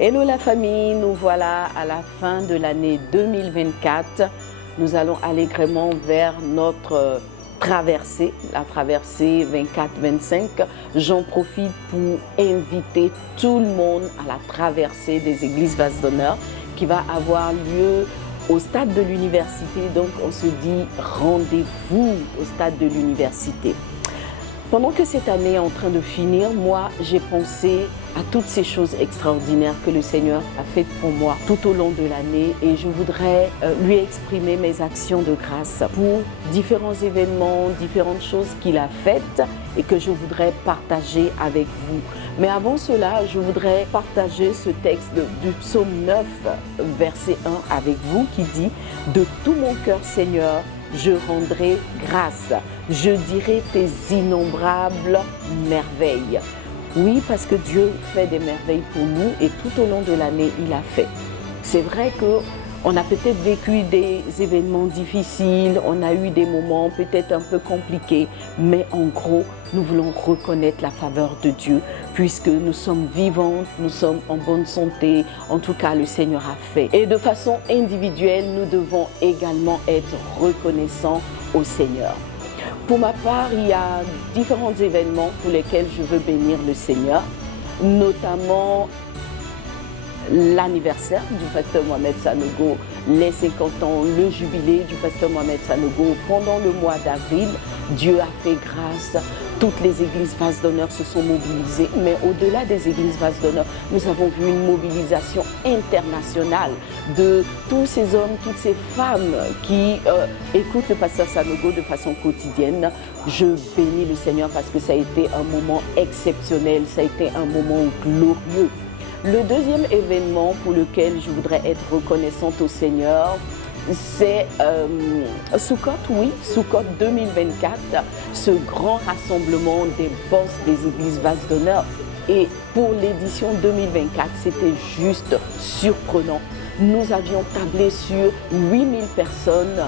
Hello la famille, nous voilà à la fin de l'année 2024. Nous allons allègrement vers notre traversée, la traversée 24-25. J'en profite pour inviter tout le monde à la traversée des églises Vase d'Honneur qui va avoir lieu au stade de l'université. Donc on se dit rendez-vous au stade de l'université. Pendant que cette année est en train de finir, moi, j'ai pensé à toutes ces choses extraordinaires que le Seigneur a faites pour moi tout au long de l'année et je voudrais lui exprimer mes actions de grâce pour différents événements, différentes choses qu'il a faites et que je voudrais partager avec vous. Mais avant cela, je voudrais partager ce texte du psaume 9, verset 1 avec vous qui dit « De tout mon cœur, Seigneur, je rendrai grâce, je dirai tes innombrables merveilles. » Oui, parce que Dieu fait des merveilles pour nous et tout au long de l'année, il a fait. C'est vrai qu'on a peut-être vécu des événements difficiles, on a eu des moments peut-être un peu compliqués, mais en gros, nous voulons reconnaître la faveur de Dieu puisque nous sommes vivants, nous sommes en bonne santé, en tout cas le Seigneur a fait. Et de façon individuelle, nous devons également être reconnaissants au Seigneur. Pour ma part, il y a différents événements pour lesquels je veux bénir le Seigneur, notamment l'anniversaire du pasteur Mohamed Sanogo, les 50 ans, le jubilé du pasteur Mohamed Sanogo. Pendant le mois d'avril, Dieu a fait grâce. Toutes les églises Vase d'Honneur se sont mobilisées, mais au-delà des églises Vase d'Honneur, nous avons vu une mobilisation internationale de tous ces hommes, toutes ces femmes qui écoutent le pasteur Sanogo de façon quotidienne. Je bénis le Seigneur parce que ça a été un moment exceptionnel, ça a été un moment glorieux. Le deuxième événement pour lequel je voudrais être reconnaissante au Seigneur, c'est Sukkot, oui, Sukkot 2024, ce grand rassemblement des boss des églises Vase d'Honneur. Et pour l'édition 2024, c'était juste surprenant. Nous avions tablé sur 8000 personnes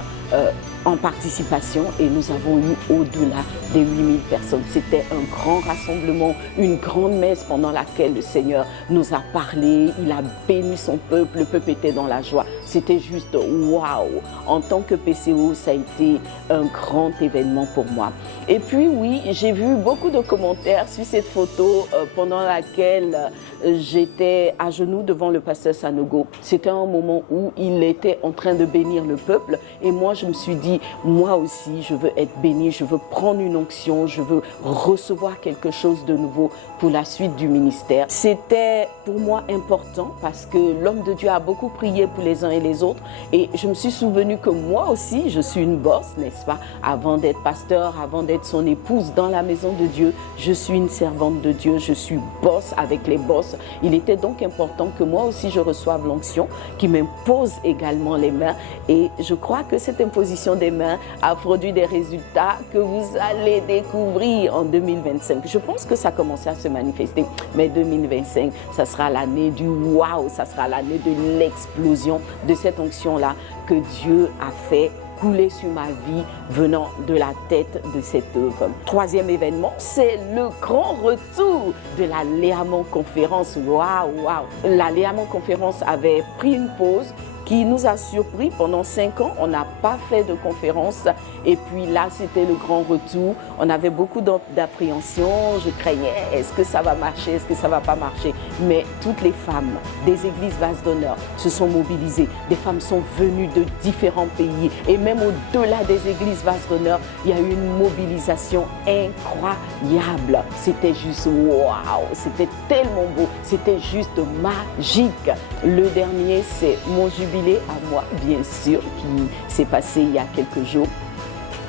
en participation et nous avons eu au-delà des 8000 personnes. C'était un grand rassemblement, une grande messe pendant laquelle le Seigneur nous a parlé, il a béni son peuple, le peuple était dans la joie. C'était juste waouh! En tant que PCO, ça a été un grand événement pour moi. Et puis oui, j'ai vu beaucoup de commentaires sur cette photo pendant laquelle j'étais à genoux devant le pasteur Sanogo. C'était un moment où il était en train de bénir le peuple et moi je me suis dit, moi aussi je veux être béni, je veux prendre une onction, je veux recevoir quelque chose de nouveau pour la suite du ministère. C'était pour moi important parce que l'homme de Dieu a beaucoup prié pour les uns et les autres et je me suis souvenu que moi aussi je suis une bosse, n'est-ce pas? Avant d'être pasteur, avant d'être son épouse dans la maison de Dieu, je suis une servante de Dieu, je suis boss avec les boss. Il était donc important que moi aussi je reçoive l'onction qui m'impose également les mains et je crois que cette imposition des mains a produit des résultats que vous allez découvrir en 2025. Je pense que ça a commencé à se manifester, mais 2025, ça sera l'année du waouh, ça sera l'année de l'explosion de cette onction-là que Dieu a fait couler sur ma vie venant de la tête de cette œuvre. Troisième événement, c'est le grand retour de la Léamon Conférence. Waouh, waouh! La Léamon Conférence avait pris une pause qui nous a surpris pendant 5 ans. On n'a pas fait de conférence et puis là, c'était le grand retour. On avait beaucoup d'appréhension. Je craignais, est-ce que ça va marcher, est-ce que ça va pas marcher? Mais toutes les femmes des églises Vase d'Honneur se sont mobilisées. Des femmes sont venues de différents pays et même au-delà des églises Vase d'Honneur, il y a eu une mobilisation incroyable. C'était juste waouh, c'était tellement beau, c'était juste magique. Le dernier, c'est mon jubilé à moi, bien sûr, qui s'est passé il y a quelques jours.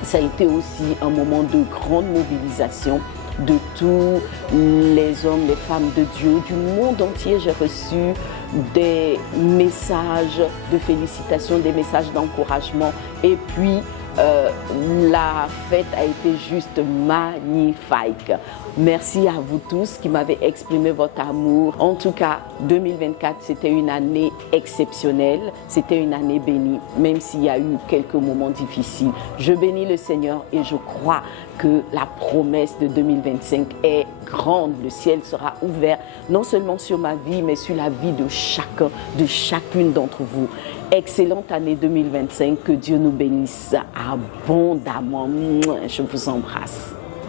Ça a été aussi un moment de grande mobilisation de tous les hommes, les femmes de Dieu, du monde entier. J'ai reçu des messages de félicitations, des messages d'encouragement et puis La fête a été juste magnifique. Merci à vous tous qui m'avez exprimé votre amour. En tout cas, 2024, c'était une année exceptionnelle. C'était une année bénie, même s'il y a eu quelques moments difficiles. Je bénis le Seigneur et je crois que la promesse de 2025 est grande. Le ciel sera ouvert, non seulement sur ma vie, mais sur la vie de chacun, de chacune d'entre vous. Excellente année 2025. Que Dieu nous bénisse abondamment. Je vous embrasse.